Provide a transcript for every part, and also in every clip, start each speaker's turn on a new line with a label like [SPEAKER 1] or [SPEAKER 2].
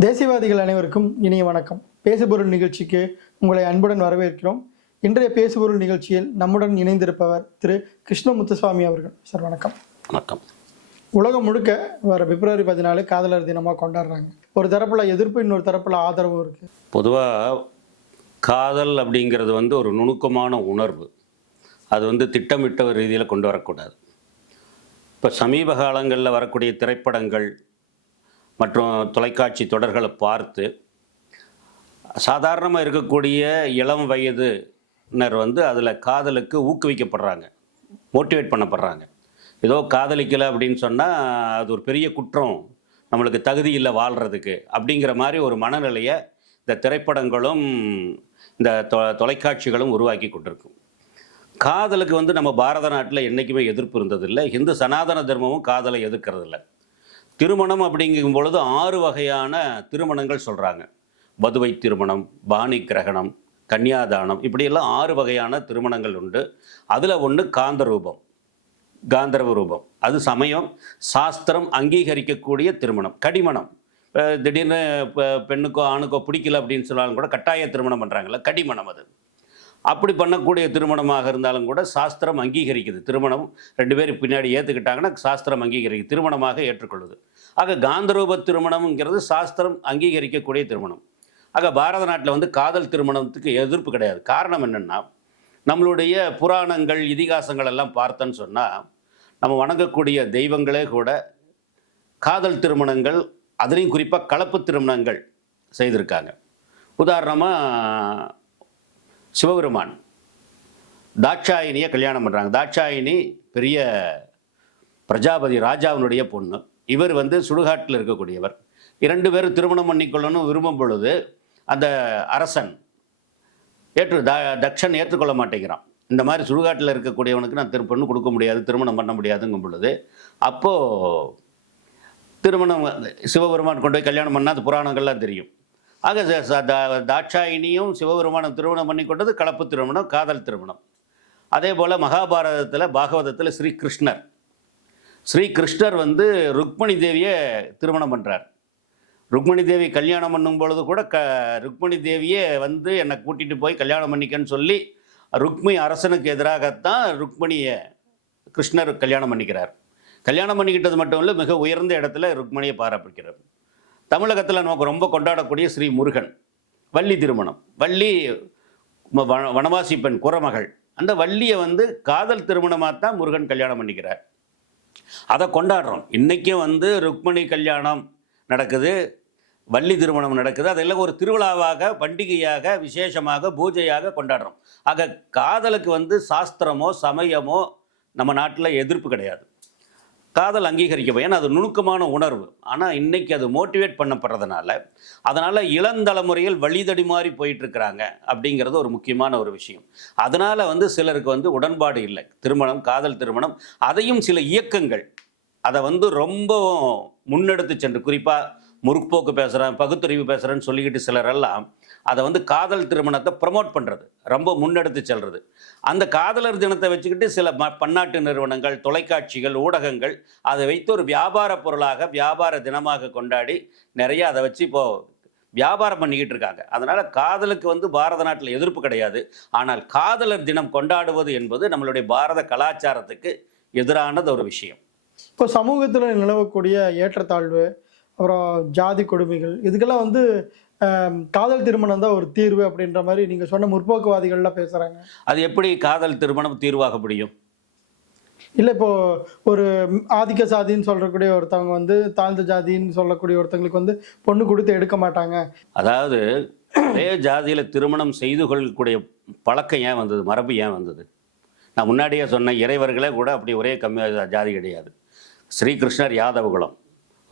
[SPEAKER 1] தேசியவாதிகள் அனைவருக்கும் இனிய வணக்கம். பேசுபொருள் நிகழ்ச்சிக்கு உங்களை அன்புடன் வரவேற்கிறோம். இன்றைய பேசுபொருள் நிகழ்ச்சியில் நம்முடன் இணைந்திருப்பவர் திரு கிருஷ்ண முத்துசுவாமி அவர்கள். சார் வணக்கம்.
[SPEAKER 2] வணக்கம்.
[SPEAKER 1] உலகம் முழுக்க வர பிப்ரவரி பதினாலு காதலர் தினமாக கொண்டாடுறாங்க. ஒரு தரப்புல எதிர்ப்பு இன்னொரு தரப்புல ஆதரவும் இருக்கு.
[SPEAKER 2] பொதுவாக காதல் அப்படிங்கிறது வந்து ஒரு நுணுக்கமான உணர்வு. அது வந்து திட்டமிட்ட ரீதியில் கொண்டு வரக்கூடாது. இப்போ சமீப காலங்களில் வரக்கூடிய திரைப்படங்கள் மற்றும் தொலைக்காட்சி தொடர்களை பார்த்து சாதாரணமாக இருக்கக்கூடிய இளம் வயதுனர் வந்து அதில் காதலுக்கு ஊக்குவிக்கப்படுறாங்க மோட்டிவேட் பண்ணப்படுறாங்க. ஏதோ காதலிக்கலை அப்படின்னு சொன்னால் அது ஒரு பெரிய குற்றம் நம்மளுக்கு தகுதி இல்லை வாழ்கிறதுக்கு அப்படிங்கிற மாதிரி ஒரு மனநிலையை இந்த திரைப்படங்களும் இந்த தொ தொலைக்காட்சிகளும் உருவாக்கி கொண்டிருக்கும். காதலுக்கு வந்து நம்ம பாரத நாட்டில் என்றைக்குமே எதிர்ப்பு இருந்ததில்லை. ஹிந்து சனாதன தர்மமும் காதலை எதிர்க்கிறதில்லை. திருமணம் அப்படிங்கும் பொழுது ஆறு வகையான திருமணங்கள் சொல்கிறாங்க வதுவை திருமணம் பாணி கிரகணம் கன்னியாதானம் இப்படியெல்லாம் ஆறு வகையான திருமணங்கள் உண்டு. அதில் ஒன்று காந்தரூபம் காந்தர்வ ரூபம். அது சமயம் சாஸ்திரம் அங்கீகரிக்கக்கூடிய திருமணம் கடிமணம். திடீர்னு இப்போ பெண்ணுக்கோ ஆணுக்கோ பிடிக்கல அப்படின்னு சொன்னாலும் கூட கட்டாய திருமணம் பண்ணுறாங்கல்ல கடிமணம் அது. அப்படி பண்ணக்கூடிய திருமணமாக இருந்தாலும் கூட சாஸ்திரம் அங்கீகரிக்குது. திருமணம் ரெண்டு பேரும் பின்னாடி ஏற்றுக்கிட்டாங்கன்னா சாஸ்திரம் அங்கீகரிக்குது. திருமணமாக ஏற்றுக்கொள்ளுது. ஆக காந்தரூப திருமணம்ங்கிறது சாஸ்திரம் அங்கீகரிக்கக்கூடிய திருமணம். ஆக பாரத நாட்டில் வந்து காதல் திருமணத்துக்கு எதிர்ப்பு கிடையாது. காரணம் என்னென்னா நம்மளுடைய புராணங்கள் இதிகாசங்கள் எல்லாம் பார்த்தோன்னு சொன்னால் நம்ம வணங்கக்கூடிய தெய்வங்களே கூட காதல் திருமணங்கள் அதுலேயும் குறிப்பாக கலப்பு திருமணங்கள் செய்திருக்காங்க. உதாரணமாக சிவபெருமான். தாட்சாயினியை கல்யாணம் பண்ணுறாங்க தாட்சாயினி பெரிய பிரஜாபதி ராஜாவினுடைய பொண்ணு. இவர் வந்து சுடுகாட்டில் இருக்கக்கூடியவர். இரண்டு பேரும் திருமணம் பண்ணிக்கொள்ளணும் விரும்பும் பொழுது அந்த அரசன் ஏற்று த தக்ஷன் ஏற்றுக்கொள்ள மாட்டேங்கிறான். இந்த மாதிரி சுடுகாட்டில் இருக்கக்கூடியவனுக்கு நான் திரு பொண்ணு கொடுக்க முடியாது திருமணம் பண்ண முடியாதுங்கும் பொழுது அப்போது திருமணம் சிவபெருமான் கொண்டு போய் கல்யாணம் பண்ணால் அது புராணங்கள்லாம் தெரியும். ஆக தா- தாட்சாயினியும் சிவபெருமானம் திருமணம் பண்ணி கொண்டது கலப்பு திருமணம் காதல் திருமணம். அதே போல் மகாபாரதத்தில் பாகவதத்தில் ஸ்ரீகிருஷ்ணர் ஸ்ரீகிருஷ்ணர் வந்து ருக்மணி தேவியை திருமணம் பண்ணுறார் ருக்மணி தேவி கல்யாணம் பண்ணும் பொழுது கூட க ருக்மணி தேவியே வந்து என்னை கூட்டிகிட்டு போய் கல்யாணம் பண்ணிக்கன்னு சொல்லி ருக்மி அரசனுக்கு எதிராகத்தான் ருக்மணியை கிருஷ்ணர் கல்யாணம் பண்ணிக்கிறார். கல்யாணம் பண்ணிக்கிட்டது மட்டும் இல்லை மிக உயர்ந்த இடத்துல ருக்மணியை பாராப்பிக்கிறார் தமிழகத்தில் நமக்கு ரொம்ப கொண்டாடக்கூடிய ஸ்ரீ முருகன். வள்ளி திருமணம். வள்ளி வனவாசி பெண் குறமகள். அந்த வள்ளியை வந்து காதல் திருமணமாக தான் முருகன் கல்யாணம் பண்ணிக்கிறார். அதை கொண்டாடுறோம். இன்றைக்கும் வந்து ருக்மணி கல்யாணம் நடக்குது. வள்ளி திருமணம் நடக்குது. அதெல்லாம் ஒரு திருவிழாவாக பண்டிகையாக விசேஷமாக பூஜையாக கொண்டாடுறோம். ஆக காதலுக்கு வந்து சாஸ்திரமோ சமயமோ நம்ம நாட்டில் எதிர்ப்பு கிடையாது. காதல் அங்கீகரிக்கப்படும் ஏன்னா அது நுணுக்கமான உணர்வு. ஆனால் இன்றைக்கி அது மோட்டிவேட் பண்ணப்படுறதுனால அதனால் இளந்தலைமுறையில் வழிதடி மாறி போயிட்டுருக்கிறாங்க அப்படிங்கிறது ஒரு முக்கியமான ஒரு விஷயம். அதனால் வந்து சிலருக்கு வந்து உடன்பாடு இல்லை. திருமணம் காதல் திருமணம் அதையும் சில இயக்கங்கள். அதை வந்து ரொம்ப முன்னெடுத்து சென்று குறிப்பாக முற்போக்கு பேசுகிறேன் பகுத்தறிவு பேசுகிறேன்னு சொல்லிக்கிட்டு சிலரெல்லாம் அதை வந்து காதல் திருமணத்தை ப்ரமோட் பண்ணுறது ரொம்ப முன்னெடுத்து செல்வது அந்த காதலர் தினத்தை வச்சுக்கிட்டு சில ம பன்னாட்டு நிறுவனங்கள் தொலைக்காட்சிகள் ஊடகங்கள் அதை வைத்து ஒரு வியாபார பொருளாக வியாபார தினமாக கொண்டாடி நிறைய அதை வச்சு இப்போது வியாபாரம் பண்ணிக்கிட்டு இருக்காங்க. அதனால் காதலுக்கு வந்து பாரத நாட்டில் எதிர்ப்பு கிடையாது. ஆனால் காதலர் தினம் கொண்டாடுவது என்பது நம்மளுடைய பாரத கலாச்சாரத்துக்கு எதிரானது ஒரு விஷயம்.
[SPEAKER 1] இப்போ சமூகத்தில் நிலவக்கூடிய ஏற்றத்தாழ்வு அப்புறம் ஜாதி கொடுமைகள் இதுக்கெல்லாம் வந்து காதல் திருமணம் தான் ஒரு தீர்வு அப்படின்ற மாதிரி நீங்கள் சொன்ன முற்போக்குவாதிகள்லாம் பேசுகிறாங்க
[SPEAKER 2] அது எப்படி காதல் திருமணம் தீர்வாக முடியும்?
[SPEAKER 1] இல்லை இப்போ ஒரு ஆதிக்க சாதின்னு சொல்லக்கூடிய ஒருத்தவங்க வந்து தாழ்ந்த ஜாதின்னு சொல்லக்கூடிய ஒருத்தவங்களுக்கு வந்து பொண்ணு கொடுத்து எடுக்க மாட்டாங்க.
[SPEAKER 2] அதாவது ஒரே ஜாதியில் திருமணம் செய்து கொள்ளக்கூடிய பழக்கம் ஏன் வந்தது? மரபு ஏன் வந்தது? நான் முன்னாடியே சொன்ன இறைவர்களே கூட அப்படி ஒரே கம்மி ஜாதி கிடையாது. ஸ்ரீகிருஷ்ணர் யாதவ குலம்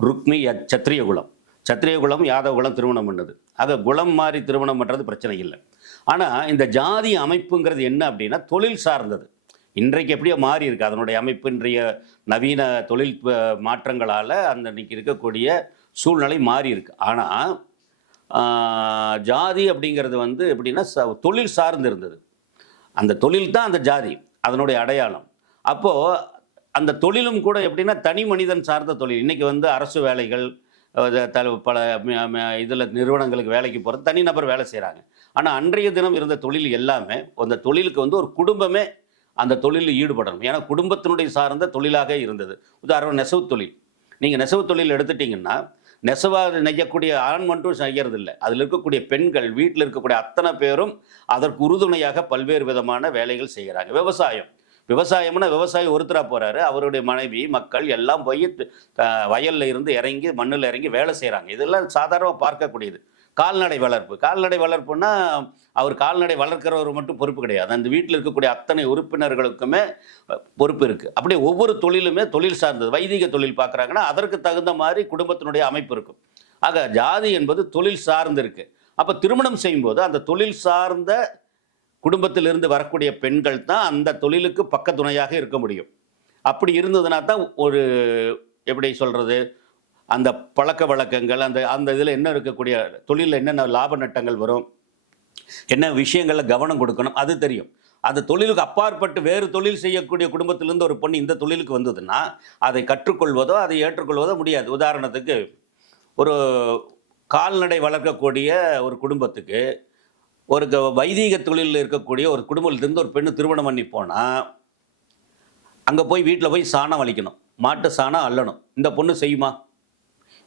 [SPEAKER 2] ருக்மி சத்திரிய குலம் சத்திரிய குலம் யாதவ குலம் திருமணம் பண்ணுது. ஆக குலம் மாதிரி திருமணம் பண்ணுறது பிரச்சனை இல்லை. ஆனால் இந்த ஜாதி அமைப்புங்கிறது என்ன அப்படின்னா தொழில் சார்ந்தது. இன்றைக்கு எப்படியோ மாறி இருக்குது அதனுடைய அமைப்பு இன்றைய நவீன தொழில் மாற்றங்களால் அந்த இன்னைக்கு இருக்கக்கூடிய சூழ்நிலை மாறி இருக்கு. ஆனால் ஜாதி அப்படிங்கிறது வந்து எப்படின்னா ச- தொழில் சார்ந்து இருந்தது. அந்த தொழில் தான் அந்த ஜாதி அதனுடைய அடையாளம். அப்போது அந்த தொழிலும் கூட எப்படின்னா தனி மனிதன் சார்ந்த தொழில். இன்றைக்கி வந்து அரசு வேலைகள் பல இதில் நிறுவனங்களுக்கு வேலைக்கு போகிறது தனிநபர் வேலை செய்கிறாங்க ஆனால் அன்றைய தினம் இருந்த தொழில் எல்லாமே அந்த தொழிலுக்கு வந்து ஒரு குடும்பமே அந்த தொழிலில் ஈடுபடணும். ஏன்னா குடும்பத்தினுடைய சார்ந்த தொழிலாக இருந்தது. உதாரணம் நெசவு தொழில். நீங்கள் நெசவு தொழில் எடுத்துட்டிங்கன்னா நெசவாக நெய்யக்கூடிய ஆண் மட்டும் செய்யறது இல்லை அதில் இருக்கக்கூடிய பெண்கள் வீட்டில் இருக்கக்கூடிய அத்தனை பேரும் அதற்கு உறுதுணையாக பல்வேறு விதமான வேலைகள் செய்கிறாங்க. விவசாயம். விவசாயம்னா விவசாயி ஒருத்தராக போகிறாரு அவருடைய மனைவி மக்கள் எல்லாம் போய் வயலில் வயல்ல இருந்து இறங்கி மண்ணில் இறங்கி வேலை செய்கிறாங்க இதெல்லாம் சாதாரணமாக பார்க்கக்கூடியது. கால்நடை வளர்ப்பு. கால்நடை வளர்ப்புன்னா அவர் கால்நடை வளர்க்கிறவர் மட்டும் பொறுப்பு கிடையாது. அந்த வீட்டில் இருக்கக்கூடிய அத்தனை உறுப்பினர்களுக்குமே பொறுப்பு இருக்குது அப்படியே ஒவ்வொரு தொழிலுமே தொழில் சார்ந்தது. வைதிக தொழில் பார்க்குறாங்கன்னா அதற்கு தகுந்த மாதிரி குடும்பத்தினுடைய அமைப்பு இருக்கும். ஆக ஜாதி என்பது தொழில் சார்ந்து இருக்குது அப்போ திருமணம் செய்யும்போது அந்த தொழில் சார்ந்த குடும்பத்திலிருந்து வரக்கூடிய பெண்கள் தான் அந்த தொழிலுக்கு பக்கத்துணையாக இருக்க முடியும். அப்படி இருந்ததுனா தான் ஒரு எப்படி சொல்கிறது அந்த பழக்க வழக்கங்கள் அந்த அந்த இதில் என்ன இருக்கக்கூடிய தொழிலில் என்னென்ன லாப நட்டங்கள் வரும் என்ன விஷயங்களில் கவனம் கொடுக்கணும் அது தெரியும். அந்த தொழிலுக்கு அப்பாற்பட்டு வேறு தொழில் செய்யக்கூடிய குடும்பத்திலேருந்து ஒரு பொண்ணு இந்த தொழிலுக்கு வந்ததுன்னா அதை கற்றுக்கொள்வதோ அதை ஏற்றுக்கொள்வதோ முடியாது. உதாரணத்துக்கு ஒரு கால்நடை வளர்க்கக்கூடிய ஒரு குடும்பத்துக்கு ஒரு க- வைதீக தொழிலில் இருக்கக்கூடிய ஒரு குடும்பத்திலிருந்து ஒரு பெண்ணு திருமணம் பண்ணி போனால் அங்கே போய் வீட்டில் போய் சாணம் வலிக்கணும் மாட்டு சாணம் அள்ளணும் இந்த பொண்ணு செய்யுமா?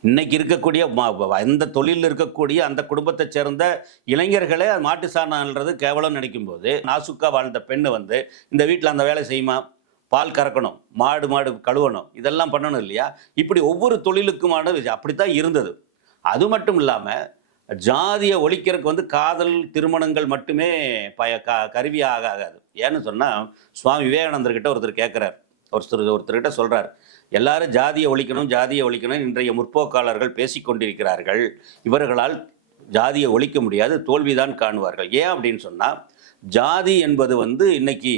[SPEAKER 2] இன்னைக்கு இருக்கக்கூடிய அந்த தொழிலில் இருக்கக்கூடிய அந்த குடும்பத்தை சேர்ந்த இளைஞர்களே மாட்டு சாணம் அள்ளுறது கேவலம் நினைக்கும் போது நாசுக்கா வாழ்ந்த பெண்ணு வந்து இந்த வீட்டில் அந்த வேலை செய்யுமா? பால் கறக்கணும். மாடு மாடு கழுவணும். இதெல்லாம் பண்ணணும் இல்லையா? இப்படி ஒவ்வொரு தொழிலுக்குமான விஷயம் அப்படித்தான் இருந்தது. அது மட்டும் இல்லாமல் ஜாதியை ஒழிக்கிறதுக்கு வந்து காதல் திருமணங்கள் மட்டுமே பய க கருவியாக ஆகாது. ஏன்னு சொன்னால் சுவாமி விவேகானந்தர்கிட்ட ஒருத்தர் கேட்குறார் ஒருத்தர் ஒருத்தர்கிட்ட சொல்கிறார் எல்லாரும் ஜாதியை ஒழிக்கணும் ஜாதியை ஒழிக்கணும் இன்றைய முற்போக்காளர்கள் பேசிக்கொண்டிருக்கிறார்கள். இவர்களால் ஜாதியை ஒழிக்க முடியாது தோல்விதான் காணுவார்கள். ஏன் அப்படின்னு சொன்னால் ஜாதி என்பது வந்து இன்னைக்கு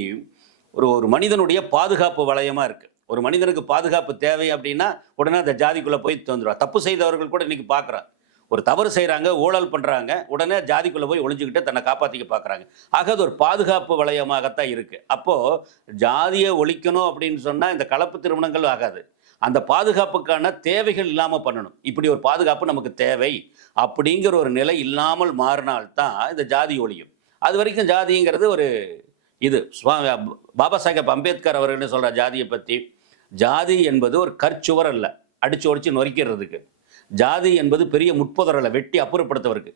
[SPEAKER 2] ஒரு ஒரு மனிதனுடைய பாதுகாப்பு வளையமாக இருக்குது ஒரு மனிதனுக்கு பாதுகாப்பு தேவை அப்படின்னா உடனே அந்த ஜாதிக்குள்ளே போய் தந்துடுவா தப்பு செய்தவர்கள் கூட இன்றைக்கி பார்க்குறான் ஒரு தவறு செய்கிறாங்க ஊழல் பண்ணுறாங்க உடனே ஜாதிக்குள்ளே போய் ஒழிஞ்சுக்கிட்டு தன்னை காப்பாற்றிக்க பார்க்குறாங்க ஆக அது ஒரு பாதுகாப்பு வளையமாகத்தான் இருக்குது அப்போது ஜாதியை ஒழிக்கணும் அப்படின்னு சொன்னால் இந்த கலப்பு திருமணங்கள் ஆகாது. அந்த பாதுகாப்புக்கான தேவைகள் இல்லாமல் பண்ணணும். இப்படி ஒரு பாதுகாப்பு நமக்கு தேவை. அப்படிங்கிற ஒரு நிலை இல்லாமல் மாறினால்தான் இந்த ஜாதி ஒழியும். அது வரைக்கும் ஜாதிங்கிறது ஒரு இது. சுவாமி பாபா சாஹேப் அம்பேத்கர் அவர்கள் சொல்கிற ஜாதியை பற்றி ஜாதி என்பது ஒரு கற்சுவர் அல்ல. அடிச்சு ஒடிச்சு நொறுக்கிறதுக்கு ஜாதி என்பது பெரிய முட்புதரலை வெட்டி அப்புறப்படுத்தவருக்கு.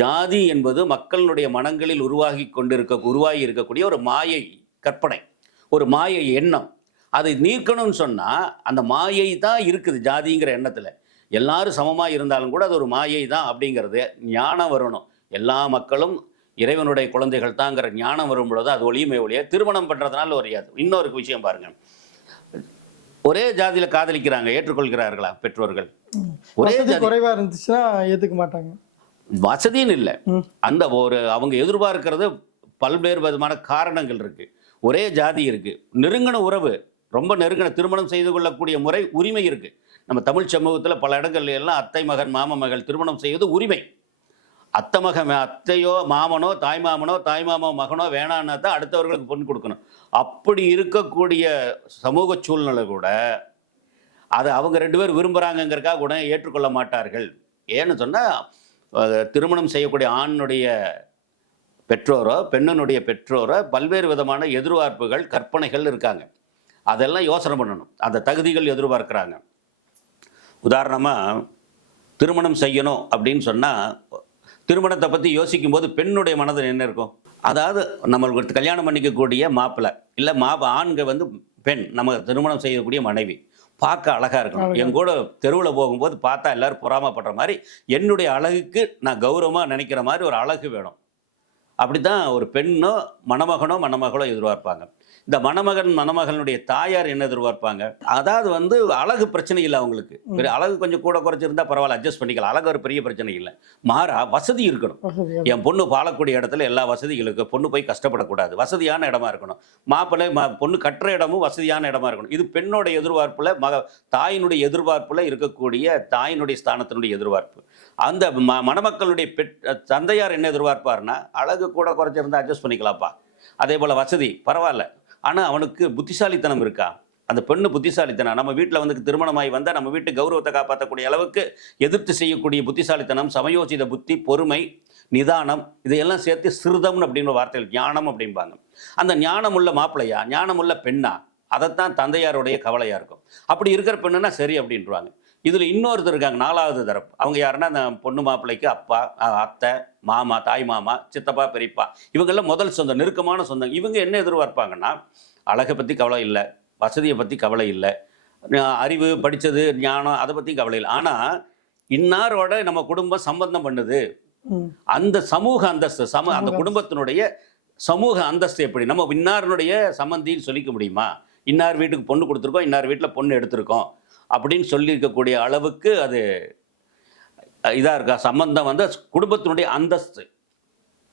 [SPEAKER 2] ஜாதி என்பது மக்களுடைய மனங்களில் உருவாகி கொண்டிருக்க உருவாகி இருக்கக்கூடிய ஒரு மாயை கற்பனை ஒரு மாயை எண்ணம். அதை நீக்கணும்னு சொன்னால் அந்த மாயை தான் இருக்குது ஜாதிங்கிற எண்ணத்தில். எல்லாரும் சமமாக இருந்தாலும் கூட அது ஒரு மாயை தான் அப்படிங்கிறது ஞானம் வரணும். எல்லா மக்களும் இறைவனுடைய குழந்தைகள் தாங்கிற ஞானம் வரும் பொழுது அது ஒளியுமே ஒழிய திருமணம் பண்ணுறதுனால ஒரு இன்னொரு விஷயம் பாருங்கள் ஒரே ஜாதியில் காதலிக்கிறாங்க ஏற்றுக்கொள்கிறார்களா பெற்றோர்கள்? ஒரே
[SPEAKER 1] வசதி
[SPEAKER 2] ஜாதி
[SPEAKER 1] குறைவா இருந்துச்சுன்னா ஏத்துக்க மாட்டாங்க.
[SPEAKER 2] வசதின்னு இல்லை. அந்த ஒரு அவங்க எதிர்பார்க்கிறது பல்வேறு விதமான காரணங்கள் இருக்கு. ஒரே ஜாதி இருக்கு. நெருங்கின உறவு ரொம்ப நெருங்கின திருமணம் செய்து கொள்ளக்கூடிய முறை உரிமை இருக்கு. நம்ம தமிழ் சமூகத்தில் பல இடங்கள்ல எல்லாம் அத்தை மகன் மாம மகள் திருமணம் செய்வது உரிமை. அத்தை மகன் அத்தையோ மாமனோ தாய் மாமனோ தாய் மாமா மகனோ வேணான்னா தான் அடுத்தவர்களுக்கு பொண்ணு கொடுக்கணும். அப்படி இருக்கக்கூடிய சமூக சூழ்நிலை கூட அதை அவங்க ரெண்டு பேர் விரும்புகிறாங்கங்கிறக்காக உடனே ஏற்றுக்கொள்ள மாட்டார்கள். ஏன்னு சொன்னால் திருமணம் செய்யக்கூடிய ஆணுடைய பெற்றோரோ பெண்ணினுடைய பெற்றோரோ பல்வேறு விதமான எதிர்பார்ப்புகள் கற்பனைகள் இருக்காங்க. அதெல்லாம் யோசனை பண்ணணும். அந்த தகுதிகள் எதிர்பார்க்குறாங்க. உதாரணமாக திருமணம் செய்யணும் அப்படின்னு சொன்னால் திருமணத்தை பற்றி யோசிக்கும் போது பெண்ணுடைய மனதில் என்ன இருக்கும்? அதாவது நம்மளுக்கு கல்யாணம் பண்ணிக்கக்கூடிய மாப்பிள்ளை இல்லை மா ஆண்கள் வந்து பெண் நம்ம திருமணம் செய்யக்கூடிய மனைவி பார்க்க அழகாக இருக்கணும். என் கூட தெருவில் போகும்போது பார்த்தா எல்லாரும் பொறாமப்படுற மாதிரி என்னுடைய அழகுக்கு நான் கௌரவமாக நினைக்கிற மாதிரி ஒரு அழகு வேணும். அப்படி தான் ஒரு பெண்ணோ மணமகனோ மணமகளோ எதிர்பார்ப்பாங்க. இந்த மணமகன் மணமகனுடைய தாயார் என்ன எதிர்பார்ப்பாங்க? அதாவது வந்து அழகு பிரச்சனை இல்லை அவங்களுக்கு. அழகு கொஞ்சம் கூட குறைச்சிருந்தா பரவாயில்ல அட்ஜஸ்ட் பண்ணிக்கலாம். அழகு ஒரு பெரிய பிரச்சனை இல்லை. மாறா வசதி இருக்கணும். என் பொண்ணு வாழக்கூடிய இடத்துல எல்லா வசதிகளுக்கு பொண்ணு போய் கஷ்டப்படக்கூடாது. வசதியான இடமா இருக்கணும். மாப்பிள்ளை ம பொண்ணு கட்டுற இடமும் வசதியான இடமா இருக்கணும். இது பெண்ணோட எதிர்பார்ப்புல மக தாயினுடைய எதிர்பார்ப்புல இருக்கக்கூடிய தாயினுடைய ஸ்தானத்தினுடைய எதிர்பார்ப்பு. அந்த ம மணமக்களுடைய பெட் தந்தையார் என்ன எதிர்பார்ப்பாருன்னா அழகு கூட குறைச்சிருந்தா அட்ஜஸ்ட் பண்ணிக்கலாம்ப்பா. அதே போல் வசதி பரவாயில்ல. ஆனால் அவனுக்கு புத்திசாலித்தனம் இருக்கா? அந்த பெண்ணு புத்திசாலித்தனம் நம்ம வீட்டில் வந்து திருமணமாகி வந்தால் நம்ம வீட்டு கௌரவத்தை காப்பாற்றக்கூடிய அளவுக்கு எதிர்த்து செய்யக்கூடிய புத்திசாலித்தனம் சமயோசித புத்தி பொறுமை நிதானம் இதையெல்லாம் சேர்த்து சிறுதம் அப்படின்ற வார்த்தைகள் ஞானம் அப்படிம்பாங்க. அந்த ஞானம் உள்ள மாப்பிள்ளையா? ஞானம் உள்ள பெண்ணா? அதைத்தான் தந்தையாருடைய கவலையாக இருக்கும். அப்படி இருக்கிற பெண்ணுன்னா சரி அப்படின்றாங்க. இதில் இன்னொருத்தர் இருக்காங்க நாலாவது தரப்பு. அவங்க யாருன்னா அந்த பொண்ணு மாப்பிள்ளைக்கு அப்பா அத்தை மாமா தாய் மாமா சித்தப்பா பெரியப்பா. இவங்கெல்லாம் முதல் சொந்தம் நெருக்கமான சொந்தம் இவங்க என்ன எதிர்பார்ப்பாங்கன்னா அழகை பற்றி கவலை இல்லை வசதியை பற்றி கவலை இல்லை அறிவு படித்தது ஞானம் அதை பற்றி கவலை இல்லை. ஆனால் இன்னாரோட நம்ம குடும்பம் சம்பந்தம் பண்ணுது. அந்த சமூக அந்தஸ்து சம அந்த குடும்பத்தினுடைய சமூக அந்தஸ்து எப்படி? நம்ம இன்னாருடைய சம்மந்தின்னு சொல்லிக்க முடியுமா? இன்னார் வீட்டுக்கு பொண்ணு கொடுத்துருக்கோம் இன்னார் வீட்டில் பொண்ணு எடுத்திருக்கோம். அப்படின்னு சொல்லியிருக்கக்கூடிய அளவுக்கு அது இதாக இருக்கா? சம்பந்தம் வந்து குடும்பத்தினுடைய அந்தஸ்து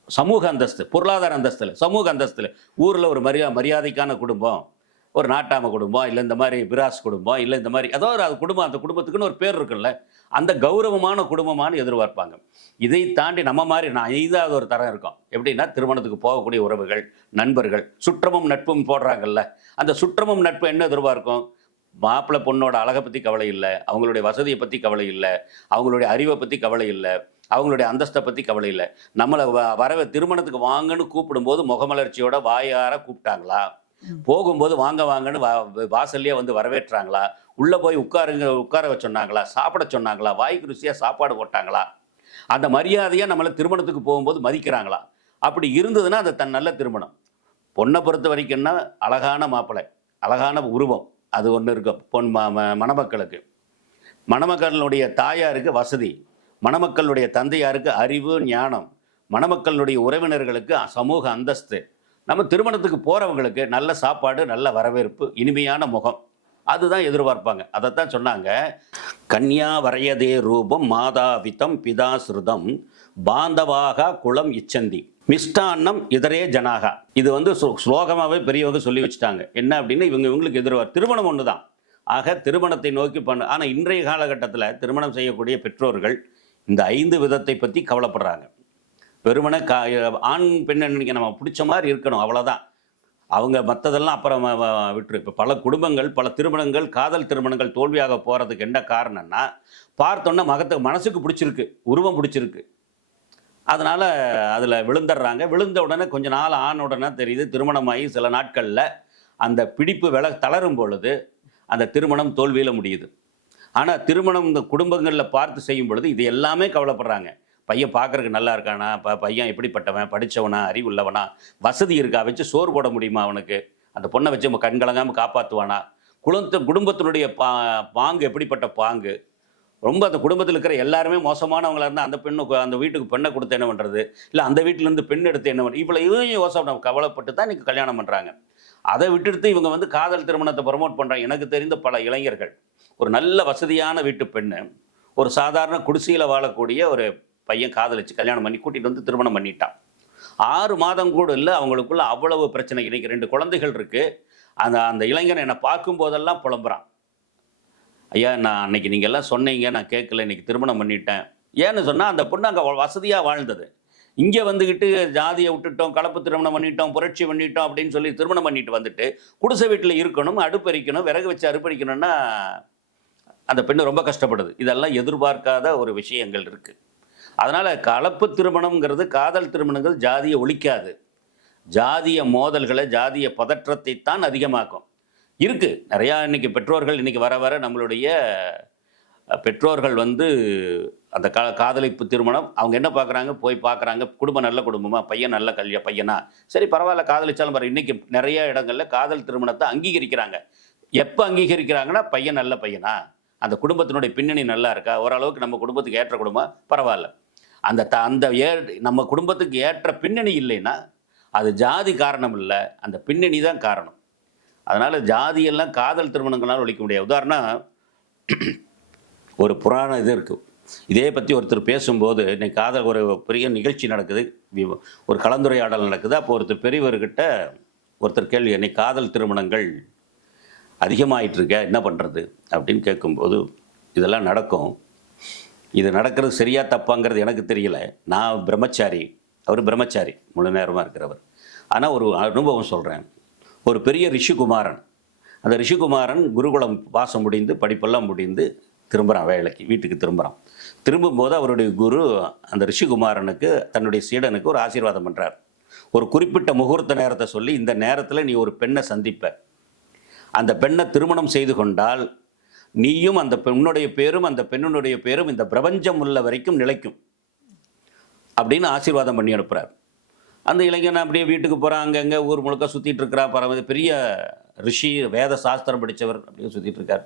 [SPEAKER 2] சமூக அந்தஸ்து பொருளாதார அந்தஸ்தில் சமூக அந்தஸ்தில். ஊரில் ஒரு மரியா மரியாதைக்கான குடும்பம் ஒரு நாட்டாம குடும்பம் இல்லை இந்த மாதிரி பிராஸ் குடும்பம் இல்லை இந்த மாதிரி ஏதோ ஒரு அது குடும்பம் அந்த குடும்பத்துக்குன்னு ஒரு பேர் இருக்குல்ல அந்த கௌரவமான குடும்பமானு எதிர்பார்ப்பாங்க. இதை தாண்டி நம்ம மாதிரி நான் ஐந்தாவது ஒரு தரம் இருக்கோம். எப்படின்னா திருமணத்துக்கு போகக்கூடிய உறவுகள் நண்பர்கள் சுற்றமும் நட்பும் போடுறாங்கல்ல அந்த சுற்றமும் நட்பு என்ன எதிர்பார்க்கும்? மாப்பிள்ளை பொண்ணோட அழகை பற்றி கவலை இல்லை அவங்களுடைய வசதியை பற்றி கவலை இல்லை அவங்களுடைய அறிவை பற்றி கவலை இல்லை அவங்களுடைய அந்தஸ்தை பற்றி கவலை இல்லை. நம்மளை வ- வரவே திருமணத்துக்கு வாங்கன்னு கூப்பிடும்போது முகமலர்ச்சியோட வாயார கூப்பிட்டாங்களா? போகும்போது வாங்க வாங்கன்னு வா வாசல்லையே வந்து வரவேற்றாங்களா? உள்ளே போய் உட்காருங்க உட்கார வச்சு சொன்னாங்களா? சாப்பிட சொன்னாங்களா? வாய்க்கு ருசியாக சாப்பாடு போட்டாங்களா? அந்த மரியாதையாக நம்மளை திருமணத்துக்கு போகும்போது மதிக்கிறாங்களா? அப்படி இருந்ததுன்னா அது தன் நல்ல திருமணம். பொண்ணை பொறுத்த வரைக்கும்னா அழகான மாப்பிள்ளை அழகான உருவம். அது ஒன்று இருக்கும். பொன் ம மணமக்களுக்கு. மணமக்களுடைய தாயாருக்கு வசதி. மணமக்களுடைய தந்தையாருக்கு அறிவு ஞானம். மணமக்களுடைய உறவினர்களுக்கு சமூக அந்தஸ்து. நம்ம திருமணத்துக்கு போகிறவங்களுக்கு நல்ல சாப்பாடு நல்ல வரவேற்பு இனிமையான முகம். அதுதான் எதிர்பார்ப்பாங்க. அதைத்தான் சொன்னாங்க. கன்யா வரையதே ரூபம் மாதாபிதம் பிதாசிருதம் பாந்தவாக குலம் இச்சந்தி. மிஷ்டான்னம் இதரே ஜனாகா. இது வந்து ஸ்லோகமாகவே பெரியவங்க சொல்லி வச்சுட்டாங்க. என்ன அப்படின்னு இவங்க இவங்களுக்கு எதிர்வார். திருமணம் ஒன்று தான் ஆக திருமணத்தை நோக்கி பண்ண ஆனால் இன்றைய காலகட்டத்தில் திருமணம் செய்யக்கூடிய பெற்றோர்கள் இந்த ஐந்து விதத்தை பற்றி கவலைப்படுறாங்க. வெறுமனை கா ஆண் பெண் நம்ம பிடிச்ச மாதிரி இருக்கணும் அவ்வளோதான் அவங்க மற்றதெல்லாம் அப்புறம் வ- விட்டுரு. இப்போ பல குடும்பங்கள் பல திருமணங்கள் காதல் திருமணங்கள் தோல்வியாக போகிறதுக்கு என்ன காரணம்னா பார்த்தோன்னே மகத்துக்கு மனசுக்கு பிடிச்சிருக்கு உருவம் பிடிச்சிருக்கு. அதனால் அதில் விழுந்துடுறாங்க. விழுந்த உடனே கொஞ்ச நாள் ஆன உடனே தெரியுது திருமணமாகி சில நாட்களில் அந்த பிடிப்பு வில தளரும் பொழுது அந்த திருமணம் தோல்வியில் முடியுது. ஆனால் திருமணம் இந்த குடும்பங்களில் பார்த்து செய்யும் பொழுது இது எல்லாமே கவலைப்படுறாங்க. பையன் பார்க்கறதுக்கு நல்லா இருக்கானா? ப பையன் எப்படிப்பட்டவன்? படித்தவனா அறிவுள்ளவனா? வசதி இருக்கா? வச்சு சோறு போட முடியுமா அவனுக்கு? அந்த பொண்ணை வச்சு நம்ம கண்கலங்காமல் காப்பாற்றுவானா குளத்து குடும்பத்தினுடைய பா பாங்கு எப்படிப்பட்ட பாங்கு? ரொம்ப அந்த குடும்பத்தில் இருக்கிற எல்லாருமே மோசமானவங்களாக இருந்தால் அந்த பெண்ணு அந்த வீட்டுக்கு பெண்ணை கொடுத்து என்ன பண்ணுறது இல்லை அந்த வீட்டிலேருந்து பெண் எடுத்து என்ன பண்ணுறது இவ்வளோ இதையும் யோசனை கவலைப்பட்டு தான் இன்றைக்கி கல்யாணம் பண்ணுறாங்க அதை விட்டுடுத்து இவங்க வந்து காதல் திருமணத்தை ப்ரமோட் பண்ணுறாங்க எனக்கு தெரிந்த பல இளைஞர்கள். ஒரு நல்ல வசதியான வீட்டு பெண்ணு ஒரு சாதாரண குடிசையில் வாழக்கூடிய ஒரு பையன் காதலிச்சு கல்யாணம் பண்ணி கூட்டிகிட்டு வந்து திருமணம் பண்ணிட்டான். ஆறு மாதம் கூட இல்லை அவங்களுக்குள்ள அவ்வளவு பிரச்சனை. இன்றைக்கி ரெண்டு குழந்தைகள் இருக்குது அந்த அந்த இளைஞன் என்னை பார்க்கும் போதெல்லாம் புலம்புறான். ஐயா நான் அன்னைக்கு நீங்கள் எல்லாம் சொன்னீங்க நான் கேட்கல இன்னைக்கு திருமணம் பண்ணிட்டேன். ஏன்னு சொன்னால் அந்த பொண்ணு அங்கே வசதியாக வாழ்ந்தது. இங்கே வந்துக்கிட்டு ஜாதியை விட்டுட்டோம் கலப்பு திருமணம் பண்ணிட்டோம் புரட்சி பண்ணிட்டோம் அப்படின்னு சொல்லி திருமணம் பண்ணிட்டு வந்துட்டு குடிசை வீட்டில் இருக்கணும் அடுப்பறிக்கணும் விறகு வச்சு அடுப்பறிக்கணும்னா அந்த பெண்ணு ரொம்ப கஷ்டப்படுது. இதெல்லாம் எதிர்பார்க்காத ஒரு விஷயங்கள் இருக்குது அதனால் கலப்பு திருமணம்ங்கிறது காதல் திருமணங்கள் ஜாதியை ஒழிக்காது. ஜாதிய மோதல்களை ஜாதிய பதற்றத்தை தான் அதிகமாக்கும். இருக்கு. நிறையா இன்னைக்கு பெற்றோர்கள் இன்னைக்கு வர வர நம்மளுடைய பெற்றோர்கள் வந்து அந்த கா காதலிப்பு திருமணம் அவங்க என்ன பார்க்குறாங்க? போய் பார்க்குறாங்க. குடும்பம் நல்ல குடும்பமா? பையன் நல்ல கல்யா பையனா? சரி பரவாயில்ல காதலிச்சாலும் பரவாயில்ல. இன்னைக்கு நிறைய இடங்களில் காதல் திருமணத்தை அங்கீகரிக்கிறாங்க. எப்போ அங்கீகரிக்கிறாங்கன்னா பையன் நல்ல பையனா? அந்த குடும்பத்தினுடைய பின்னணி நல்லா இருக்கா? ஓரளவுக்கு நம்ம குடும்பத்துக்கு ஏற்ற குடும்பம்? பரவாயில்ல. அந்த த அந்த ஏ நம்ம குடும்பத்துக்கு ஏற்ற பின்னணி இல்லைன்னா அது ஜாதி காரணம் இல்லை. அந்த பின்னணி தான் காரணம். அதனால் ஜாதியெல்லாம் காதல் திருமணங்களால் ஒழிக்க முடியாது. உதாரணம் ஒரு புராண இது இருக்குது இதே பற்றி ஒருத்தர் பேசும்போது இன்னைக்கு காதல் ஒரு பெரிய நிகழ்ச்சி நடக்குது ஒரு கலந்துரையாடல் நடக்குது அப்போ ஒருத்தர் பெரியவர்கிட்ட ஒருத்தர் கேள்வி இன்னைக்கு காதல் திருமணங்கள் அதிகமாயிட்டுருக்க என்ன பண்ணுறது அப்படின்னு கேட்கும்போது இதெல்லாம் நடக்கும். இது நடக்கிறது சரியா தப்பாங்கிறது எனக்கு தெரியல. நான் பிரம்மச்சாரி. அவர் பிரம்மச்சாரி முழு நேரமாக இருக்கிறவர். ஆனால் ஒரு அனுபவம் சொல்கிறேன் ஒரு பெரிய ரிஷிகுமாரன். அந்த ரிஷிகுமாரன் குருகுலம் வாசம் முடிந்து படிப்பெல்லாம் முடிந்து திரும்புகிறான் வேலைக்கு வீட்டுக்கு திரும்புகிறான் திரும்பும்போது அவருடைய குரு அந்த ரிஷிகுமாரனுக்கு தன்னுடைய சீடனுக்கு ஒரு ஆசீர்வாதம் பண்ணுறார் ஒரு குறிப்பிட்ட முகூர்த்த நேரத்தை சொல்லி இந்த நேரத்தில் நீ ஒரு பெண்ணை சந்திப்ப. அந்த பெண்ணை திருமணம் செய்து கொண்டால் நீயும் அந்த பெண்ணுடைய பேரும் அந்த பெண்ணுடைய பேரும் இந்த பிரபஞ்சம் உள்ள வரைக்கும் நிலைக்கும். அப்படின்னு ஆசீர்வாதம் பண்ணி அனுப்புகிறார் அந்த இளைஞன் அப்படியே வீட்டுக்கு போகிறான் அங்கங்கே ஊர் முழுக்க சுற்றிட்டு இருக்கிறா பரம பெரிய ரிஷி வேத சாஸ்திரம் படித்தவர் அப்படின்னு சுற்றிட்டு இருக்கார்.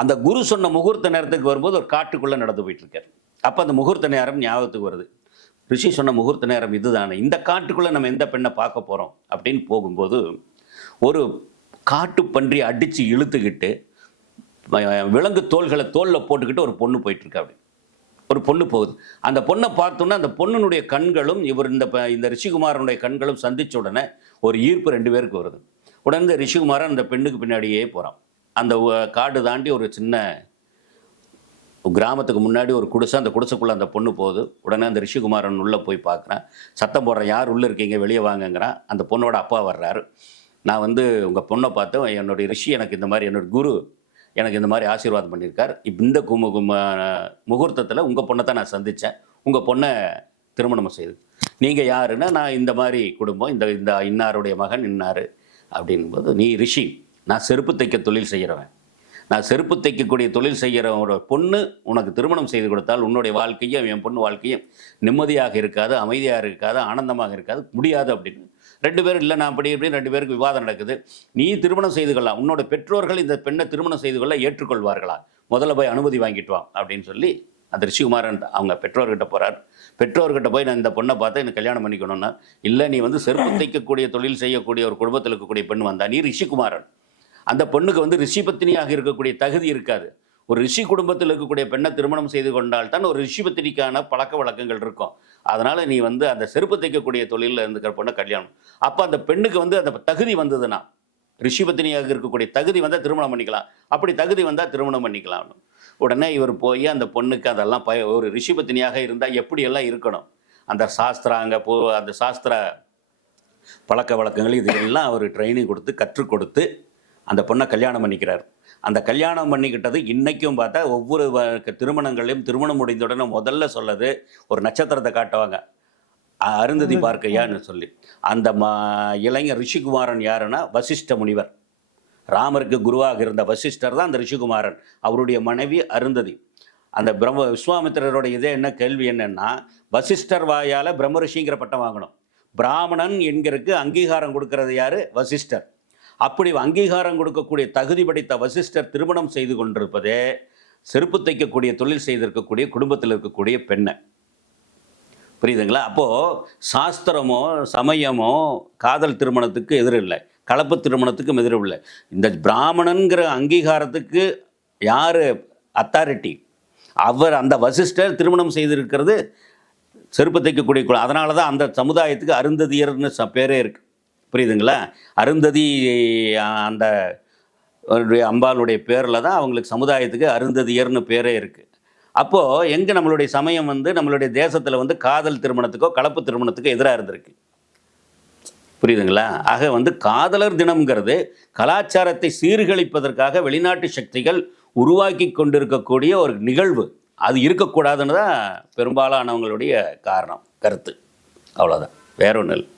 [SPEAKER 2] அந்த குரு சொன்ன முகூர்த்த நேரத்துக்கு வரும்போது ஒரு காட்டுக்குள்ளே நடந்து போயிட்டுருக்கார் அப்போ அந்த முகூர்த்த நேரம் ஞாபகத்துக்கு வருது. ரிஷி சொன்ன முகூர்த்த நேரம் இதுதானே இந்த காட்டுக்குள்ளே நம்ம எந்த பெண்ணை பார்க்க போகிறோம் அப்படின்னு போகும்போது ஒரு காட்டு பன்றி அடித்து இழுத்துக்கிட்டு விலங்கு தோள்களை தோலில் போட்டுக்கிட்டு ஒரு பொண்ணு போயிட்டுருக்கா அப்படி. ஒரு பொண்ணு போகுது. அந்த பொண்ணை பார்த்தோன்னா அந்த பொண்ணுனுடைய கண்களும் இவர் இந்த ப- இந்த ரிஷிகுமாரனுடைய கண்களும் சந்தித்த உடனே ஒரு ஈர்ப்பு ரெண்டு பேருக்கு வருது. உடனே ரிஷிகுமாரன் அந்த பெண்ணுக்கு பின்னாடியே போகிறான் அந்த காடு தாண்டி ஒரு சின்ன கிராமத்துக்கு முன்னாடி ஒரு குடிசை அந்த குடிசைக்குள்ளே அந்த பொண்ணு போகுது. உடனே அந்த ரிஷிகுமாரன் உள்ளே போய் பார்க்குறேன். சத்தம் போடுறேன் யார் உள்ளே இருக்கீங்க? வெளியே வாங்கங்கிறான். அந்த பொண்ணோட அப்பா வர்றாரு. நான் வந்து உங்கள் பொண்ணை பார்த்தேன். என்னுடைய ரிஷி எனக்கு இந்த மாதிரி என்னோட குரு எனக்கு இந்த மாதிரி ஆசீர்வாதம் பண்ணியிருக்கார். இப்போ இந்த கும முகூர்த்தத்தில் உங்கள் பொண்ணை தான் நான் சந்தித்தேன் உங்கள் பொண்ணை திருமணம் செய்து. நீங்கள் யாருன்னா நான் இந்த மாதிரி குடும்பம் இந்த இந்த இன்னாருடைய மகன் இன்னார் அப்படின்போது நீ ரிஷி நான் செருப்பு தைக்க தொழில் செய்கிறவன் நான் செருப்பு தைக்கக்கூடிய தொழில் செய்கிறவனோட பொண்ணு உனக்கு திருமணம் செய்து கொடுத்தால் உன்னுடைய வாழ்க்கையும் என் பொண்ணு வாழ்க்கையும் நிம்மதியாக இருக்காது அமைதியாக இருக்காது ஆனந்தமாக இருக்காது முடியாது அப்படின்னு ரெண்டு பேரும் இல்லை நான் அப்படி இப்படி ரெண்டு பேருக்கு விவாதம் நடக்குது. நீ திருமணம் செய்து கொள்ளலாம். உன்னோட பெற்றோர்கள் இந்த பெண்ணை திருமணம் செய்து கொள்ள ஏற்றுக்கொள்வார்களா? முதல்ல போய் அனுமதி வாங்கிட்டு வா அப்படின்னு சொல்லி அந்த ரிஷிகுமாரன் அவங்க பெற்றோர்கிட்ட போகிறார் பெற்றோர்கிட்ட போய் நான் இந்த பொண்ணை பார்த்து எனக்கு கல்யாணம் பண்ணிக்கணும்னா இல்லை நீ வந்து செருப்பு தைக்கக்கூடிய தொழில் செய்யக்கூடிய ஒரு குடும்பத்தில் இருக்கக்கூடிய பெண் வந்தா நீ ரிஷிகுமாரன். அந்த பொண்ணுக்கு வந்து ரிஷி பத்தினியாக இருக்கக்கூடிய தகுதி இருக்காது. ஒரு ரிஷி குடும்பத்தில் இருக்கக்கூடிய பெண்ணை திருமணம் செய்து கொண்டால் தான் ஒரு ரிஷி பத்திரிக்கான பழக்க வழக்கங்கள் இருக்கும். அதனால் நீ வந்து அந்த செருப்பு தைக்கக்கூடிய தொழிலில் இருந்துக்கிற பொண்ணை கல்யாணம் அப்போ அந்த பெண்ணுக்கு வந்து அந்த தகுதி வந்ததுன்னா ரிஷி பத்தினியாக இருக்கக்கூடிய தகுதி வந்தால் திருமணம் பண்ணிக்கலாம். அப்படி தகுதி வந்தால் திருமணம் பண்ணிக்கலாம். உடனே இவர் போய் அந்த பொண்ணுக்கு அதெல்லாம் பய ஒரு ரிஷி பத்தினியாக இருந்தால் எப்படியெல்லாம் இருக்கணும்? அந்த சாஸ்திராங்க போ அந்த சாஸ்திர பழக்க வழக்கங்கள் இதெல்லாம் அவர் ட்ரைனிங் கொடுத்து கற்றுக் கொடுத்து அந்த பொண்ணை கல்யாணம் பண்ணிக்கிறார். அந்த கல்யாணம் பண்ணிக்கிட்டது இன்றைக்கும் பார்த்தா ஒவ்வொரு திருமணங்களையும் திருமணம் முடிந்த உடனே முதல்ல சொல்லது ஒரு நட்சத்திரத்தை காட்டுவாங்க. அருந்ததி பார்க்கையான்னு சொல்லி. அந்த மா இளைஞர் ரிஷிகுமாரன் யாருன்னா வசிஷ்ட முனிவர். ராமருக்கு குருவாக இருந்த வசிஷ்டர் தான் அந்த ரிஷிகுமாரன். அவருடைய மனைவி அருந்ததி. அந்த பிரம்ம விஸ்வாமித்திரரோட இதே என்ன கேள்வி என்னன்னா வசிஷ்டர் வாயால் பிரம்ம ரிஷிங்கிற பட்டம் வாங்கணும். பிராமணன் என்கிறதுக்கு அங்கீகாரம் கொடுக்கறது யாரு? வசிஷ்டர். அப்படி அங்கீகாரம் கொடுக்கக்கூடிய தகுதி படைத்த வசிஷ்டர் திருமணம் செய்து கொண்டிருப்பதே செருப்பு தைக்கக்கூடிய தொழில் செய்திருக்கக்கூடிய குடும்பத்தில் இருக்கக்கூடிய பெண்ணை. புரியுதுங்களா? அப்போது சாஸ்திரமோ சமயமோ காதல் திருமணத்துக்கு எதிரில்லை கலப்பு திருமணத்துக்கும் எதிரில்லை இந்த பிராமணன்கிற அங்கீகாரத்துக்கு யார்? அத்தாரிட்டி அவர் அந்த வசிஷ்டர் திருமணம் செய்திருக்கிறது செருப்பு தைக்கக்கூடிய அதனால தான் அந்த சமுதாயத்துக்கு அருந்ததியர்னு ச பேரே இருக்குது புரியுதுங்களா? அருந்ததி அந்த அம்பாளுடைய பேரில் தான் அவங்களுக்கு சமுதாயத்துக்கு அருந்ததியர்னு பேரே இருக்குது அப்போது எங்கே நம்மளுடைய சமயம் வந்து நம்மளுடைய தேசத்தில் வந்து காதல் திருமணத்துக்கோ கலப்பு திருமணத்துக்கோ எதிராக இருந்திருக்கு. புரியுதுங்களா? ஆக வந்து காதலர் தினம்ங்கிறது கலாச்சாரத்தை சீர்கழிப்பதற்காக வெளிநாட்டு சக்திகள் உருவாக்கி கொண்டிருக்கக்கூடிய ஒரு நிகழ்வு. அது இருக்கக்கூடாதுன்னு தான் பெரும்பாலானவங்களுடைய காரணம் கருத்து. அவ்வளோதான் வேற ஒன்றும் இல்லை.